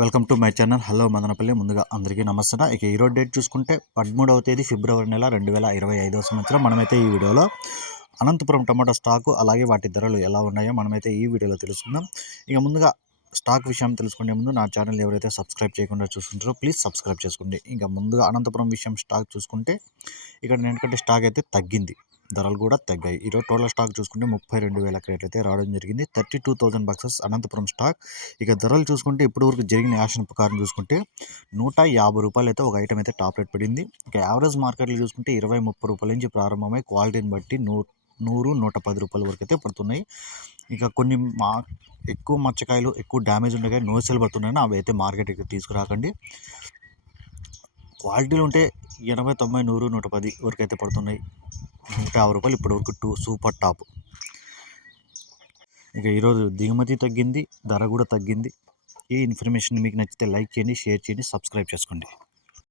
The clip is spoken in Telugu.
Welcome to my channel. Hello Madanapalle. ముందుగా అందరికీ నమస్తే ఇక ఈరోజు డేట్ చూసుకుంటే పదమూడవ తేదీ ఫిబ్రవరి నెల రెండు వేల ఇరవై ఐదవ సంవత్సరం. మనమైతే ఈ వీడియోలో అనంతపురం టమాటా స్టాకు అలాగే వాటి ధరలు ఎలా ఉన్నాయో మనమైతే ఈ వీడియోలో తెలుసుకుందాం. ఇక ముందుగా స్టాక్ విషయం తెలుసుకునే ముందు నా ఛానల్ ఎవరైతే సబ్స్క్రైబ్ చేయకుండా చూస్తుంటారో ప్లీజ్ సబ్స్క్రైబ్ చేసుకోండి. ఇంకా ముందుగా అనంతపురం విషయం స్టాక్ చూసుకుంటే ఇక్కడ ఎందుకంటే స్టాక్ అయితే తగ్గింది. ధరలు కూడా తగ్గాయి. ఈరోజు టోటల్ స్టాక్ చూసుకుంటే ముప్పై రెండు వేల క్రేట్లు అయితే రావడం జరిగింది. Thirty two thousand boxes Anantapuram stock. ఇక ధరలు చూసుకుంటే ఇప్పటివరకు జరిగిన యాక్షన్ ప్రకారం చూసుకుంటే నూట యాభై రూపాయలు అయితే ఒక ఐటమ్ అయితే టాప్ రేట్ పడింది. ఇక యావరేజ్ మార్కెట్లో చూసుకుంటే ఇరవై ముప్పై రూపాయల నుంచి ప్రారంభమై క్వాలిటీని బట్టి నూ నూరు నూట పది రూపాయల వరకు అయితే పడుతున్నాయి. ఇక కొన్ని మా ఎక్కువ మచ్చకాయలు ఎక్కువ డ్యామేజ్ ఉండే నోసెలు పడుతున్నాయని పడుతున్నాయి అవి అయితే మార్కెట్కి తీసుకురాకండి. క్వాలిటీలు ఉంటే ఎనభై తొంభై నూరు నూట పది వరకు అయితే పడుతున్నాయి. నూట యాభై రూపాయలు ఇప్పటి వరకు టూ సూపర్ టాప్. ఇక ఈరోజు దిగుమతి తగ్గింది ధర కూడా తగ్గింది. ఈ ఇన్ఫర్మేషన్ మీకు నచ్చితే లైక్ చేయండి షేర్ చేయండి సబ్స్క్రైబ్ చేసుకోండి.